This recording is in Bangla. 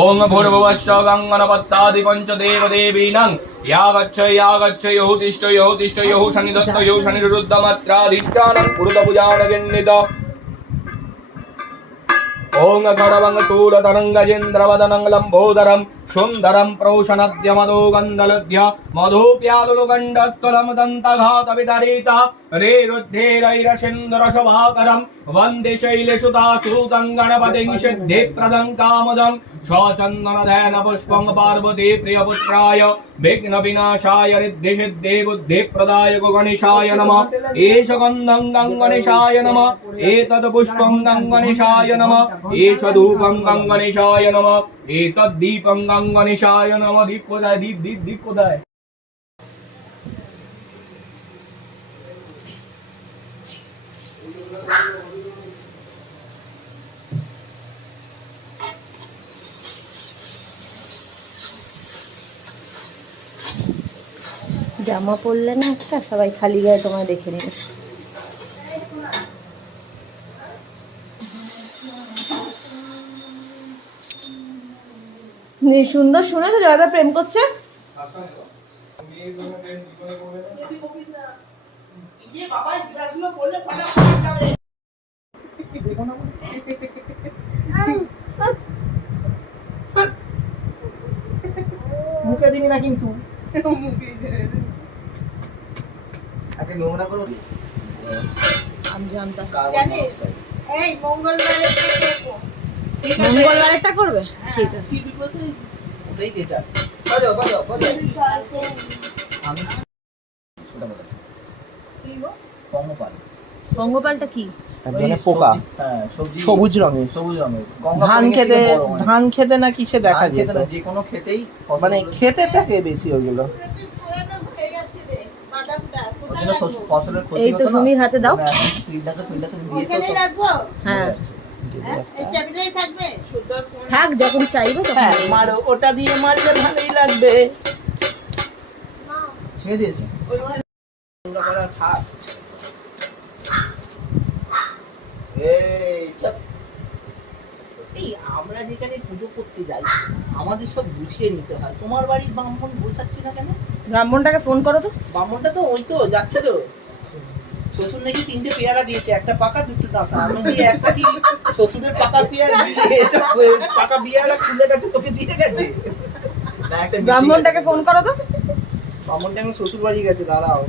ओम भूर्भुवस्व गंगनपत्तादि पंचदेवदेवीनां या गच्छ यो तिष्ठ यो शनिदत्त यो शनिरुद्धमत्राधिष्ठानं पुरुतभुजानगण्डित ओम खडवंग तूलतरंगजेन्द्रवदनं लंबोदरं सुंदरं प्रौषणद्यमदो गन्धलद्य मधुप्यालुगण्डस्थलं दन्तघातवितरिता रेरुद्धेरैरसिन्दुरशोभाकरं वन्दे शैलसुतासूतं गणपतिं सिद्धिप्रदं कामदं स्वचन्दनधेन पुष्पं पार्वती प्रियपुत्राय विघ्नविनाशाय रिद्धिसिद्धे बुद्धिप्रदाय गणेशाय नमः एष गन्धं गणेशाय नमः एतत् पुष्पं गणेशाय नमः एष धूपं गणेशाय नमः एतत् दीपं गणेशाय नमः दीप कोदाय दीप कोदाय জামা পরলে না একটা সবাই খালি গায়ে তোমায় দেখে নেবে। সুন্দর শুনেছো জয়দা প্রেম করছে? মুখে দিবি না কিন্তু আমি জানতাম এই মঙ্গলবারেরটা করবে, ঠিক আছে। ওটাই ডেটা বাজাও বাজাও বাজাও আমি ছোট কথা কি গো পঙ্গপাল। পঙ্গপালটা কি? একজনের পোকা, হ্যাঁ সবুজ রঙের ধান খেতে না কিসে দেখা যেত, যে কোনো খেতেই মানে খেতে থাকে বেশি ওগুলো। ফসলের ক্ষতি এই তো হতো না। সুমির হাতে দাও। কীটনাশক দিয়ে তো এখানে রাখবো, হ্যাঁ এই চাবিটাই থাকবে শুদ্ধ ফোন। থাক, যখন চাইবো তখন হ্যাঁ দেবো। মারো, ওটা দিয়ে মারলে ভালোই লাগবে। ছেড়ে দিয়েছে এই আমরা যেখানে পুজো করতে যাই আমাদের সব গুছিয়ে নিতে হয়। তোমার বাড়ির ব্রাহ্মণ বোঝাচ্ছি না কেন? ব্রাহ্মণটাকে ফোন করো তো। ব্রাহ্মণটা তো ওই তো যাচ্ছিল, শ্বশুর নাকি 3টে পেয়ারা দিয়েছে, একটা পাকা 2টো কাঁচা। আমি দিয়ে একটা কি শ্বশুরের পাকা পেয়ারা দিয়ে পাকা পেয়ারা খুলে গেছে, তোকে দিয়ে গেছে। না একটা ব্রাহ্মণটাকে ফোন করো তো। ব্রাহ্মণটা আমি শ্বশুর বাড়ি গেছে, দাঁড়াও।